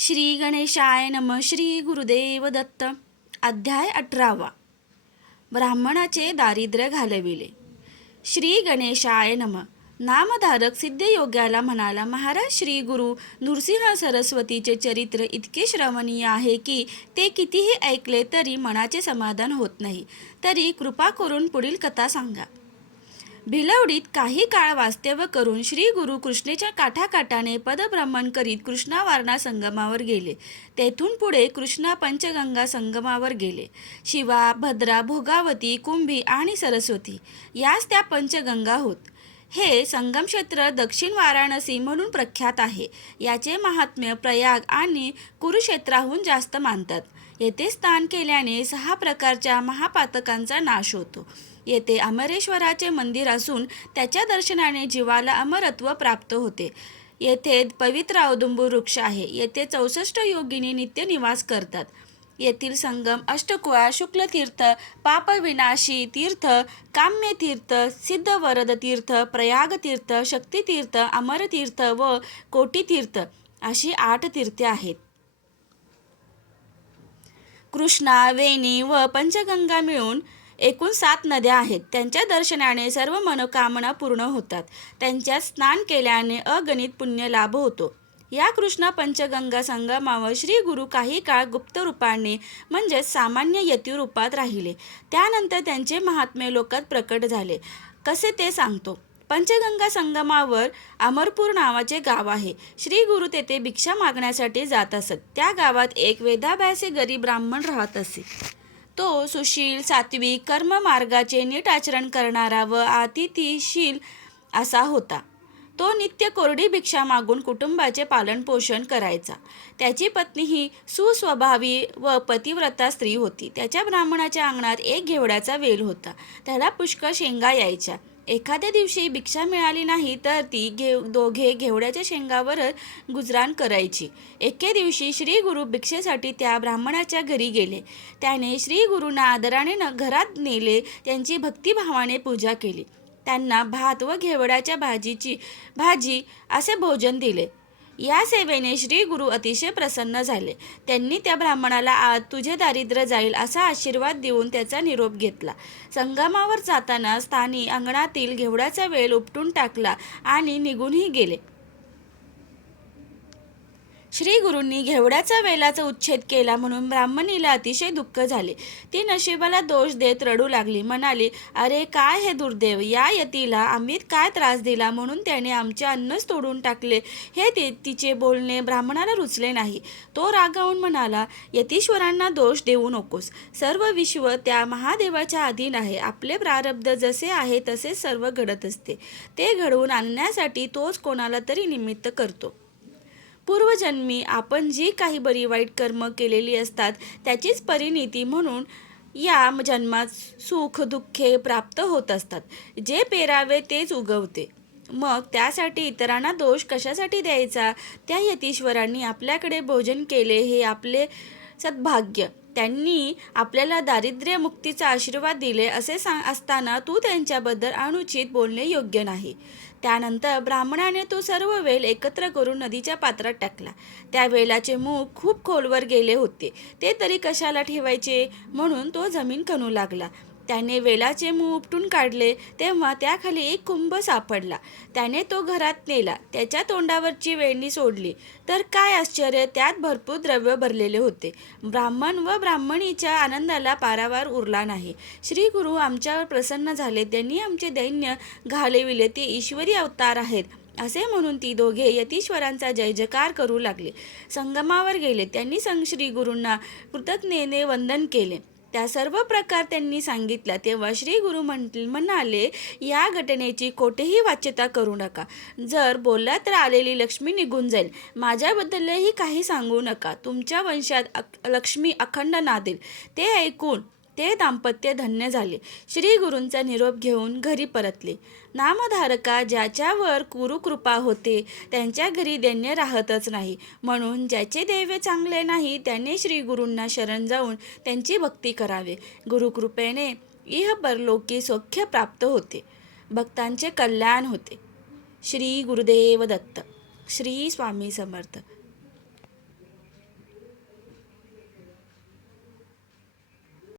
श्री गणेशाय नम. श्री गुरुदेव दत्त. अध्याय 18. ब्राह्मणाचे दारिद्र्य घालविले. श्री गणेशाय नम. नामधारक सिद्धयोग्याला म्हणाला, महाराज, श्री गुरु नृसिंह सरस्वतीचे चरित्र इतके श्रवणीय आहे की ते कितीही ऐकले तरी मनाचे समाधान होत नाही. तरी कृपा करून पुढील कथा सांगा. भिलवडीत काही काळ वास्तव्य करून श्री गुरु कृष्णेच्या काठाकाठाने पदभ्रमण करीत कृष्णा वारणा संगमावर गेले. तेथून पुढे कृष्णा पंचगंगा संगमावर गेले. शिवा, भद्रा, भोगावती, कुंभी आणि सरस्वती याच त्या पंचगंगा होत. हे संगमक्षेत्र दक्षिण वाराणसी म्हणून प्रख्यात आहे. याचे महात्म्य प्रयाग आणि कुरुक्षेत्राहून जास्त मानतात. येथे स्नान केल्याने 6 प्रकारच्या महापातकांचा नाश होतो. येथे अमरेश्वराचे मंदिर असून त्याच्या दर्शनाने जीवाला अमरत्व प्राप्त होते. येथे पवित्र औदुंबर वृक्ष आहे. येथे 64 योगिनी नित्य निवास करतात. येथील संगम अष्टकुळा, शुक्लतीर्थ, पापविनाशी तीर्थ, काम्यतीर्थ, सिद्धवरद तीर्थ, प्रयागतीर्थ, शक्तितीर्थ, अमरतीर्थ व कोटीतीर्थ अशी 8 तीर्थे आहेत. कृष्णा, वेणी व पंचगंगा मिळून एकूण 7 नद्या आहेत. त्यांच्या दर्शनाने सर्व मनोकामना पूर्ण होतात. त्यांच्यात स्नान केल्याने अगणित पुण्य लाभ होतो. या कृष्णा पंचगंगा संगमावर श्री गुरु काही काळ गुप्त रूपाने म्हणजेच सामान्य यती रूपात राहिले. त्यानंतर त्यांचे महात्म्य लोकात प्रकट झाले. कसे ते सांगतो. पंचगंगा संगमावर अमरपूर नावाचे गाव आहे. श्री गुरु तेथे भिक्षा मागण्यासाठी जात असत. त्या गावात एक वेदाभ्यासी गरीब ब्राह्मण राहत असे. तो सुशील, सात्विक, कर्ममार्गाचे नीट आचरण करणारा व अतिथीशील असा होता. तो नित्य कोरडी भिक्षा मागून कुटुंबाचे पालनपोषण करायचा. त्याची पत्नी ही सुस्वभावी व पतिव्रता स्त्री होती. त्याच्या ब्राह्मणाच्या अंगणात एक घेवड्याचा वेल होता. त्याला पुष्कळ शेंगा यायच्या. एखाद्या दिवशी भिक्षा मिळाली नाही तर ती दोघे घेवड्याच्या शेंगावरच गुजराण करायची. एके दिवशी श्री गुरु भिक्षेसाठी त्या ब्राह्मणाच्या घरी गेले. त्याने श्री गुरूंना आदराने घरात नेले. त्यांची भक्तिभावाने पूजा केली. त्यांना भात व घेवड्याच्या भाजी असे भोजन दिले. या सेवेने श्री गुरु अतिशय प्रसन्न झाले. त्यांनी त्या ब्राह्मणाला आज तुझे दारिद्र्य जाईल असा आशीर्वाद देऊन त्याचा निरोप घेतला. संगमावर जाताना स्थानी अंगणातील घेवड्याचा वेल उपटून टाकला आणि निघूनही गेले. श्री गुरूंनी घेवड्याचा वेलाचा उच्छेद केला म्हणून ब्राह्मणीला अतिशय दुःख झाले. ती नशिबाला दोष देत रडू लागली. म्हणाली, अरे काय हे दुर्दैव, या यतीला आम्ही काय त्रास दिला म्हणून त्याने आमचे अन्नच तोडून टाकले. हे तिचे बोलणे ब्राह्मणाला रुचले नाही. तो रागावून म्हणाला, यतीश्वरांना दोष देऊ नकोस. सर्व विश्व त्या महादेवाच्या अधीन आहे. आपले प्रारब्ध जसे आहे तसेच सर्व घडत असते. ते घडवून आणण्यासाठी तोच कोणाला तरी निमित्त करतो. पूर्वजन्मी आपण जी काही बरी वाईट कर्म केलेली असतात त्याचीच परिणिती म्हणून या जन्मात सुख दुःखे प्राप्त होत असतात. जे पेरावे तेच उगवते. मग त्यासाठी इतरांना दोष कशासाठी द्यायचा. त्या यतीश्वरांनी आपल्याकडे भोजन केले हे आपले सद्भाग्य. त्यांनी आपल्याला दारिद्र्य मुक्तीचा आशीर्वाद दिले असे असताना तू त्यांच्याबद्दल अनुचित बोलणे योग्य नाही. त्यानंतर ब्राह्मणाने तो सर्व वेल एकत्र करून नदीच्या पात्रात टाकला. त्या वेलाचे मुख खूप खोलवर गेले होते. ते तरी कशाला ठेवायचे म्हणून तो जमीन खणू लागला. त्याने वेलाचे मुख उपटून काढले तेव्हा त्याखाली एक कुंभ सापडला. त्याने तो घरात नेला. त्याच्या तोंडावरची वेणी सोडली तर काय आश्चर्य, त्यात भरपूर द्रव्य भरलेले होते. ब्राह्मण व ब्राह्मणीच्या आनंदाला पारावार उरला नाही. श्री गुरु आमच्यावर प्रसन्न झाले. त्यांनी आमचे दैन्य घालविले. ते ईश्वरी अवतार आहेत असे म्हणून ती दोघे यतीश्वरांचा जय जयकार करू लागले. संगमावर गेले. त्यांनी श्री गुरूंना कृतज्ञतेने वंदन केले. त्या सर्व प्रकार त्यांनी सांगितला. तेव्हा श्री गुरु म्हणाले, या घटनेची कोठेही वाच्यता करू नका. जर बोलला तर आलेली लक्ष्मी निघून जाईल. माझ्याबद्दलही काही सांगू नका. तुमच्या वंशात लक्ष्मी अखंड नांदेल. ते ऐकून ते दाम्पत्य धन्य झाले. श्री गुरूंचा निरोप घेऊन घरी परतले. नामधारका, ज्याच्यावर गुरुकृपा होते त्यांच्या घरी दैन्य राहतच नाही. म्हणून ज्याचे दैव चांगले नाही त्याने श्री गुरूंना शरण जाऊन त्यांची भक्ती करावे. गुरुकृपेने इह परलोकी सौख्य प्राप्त होते. भक्तांचे कल्याण होते. श्री गुरुदेव दत्त. श्री स्वामी समर्थ.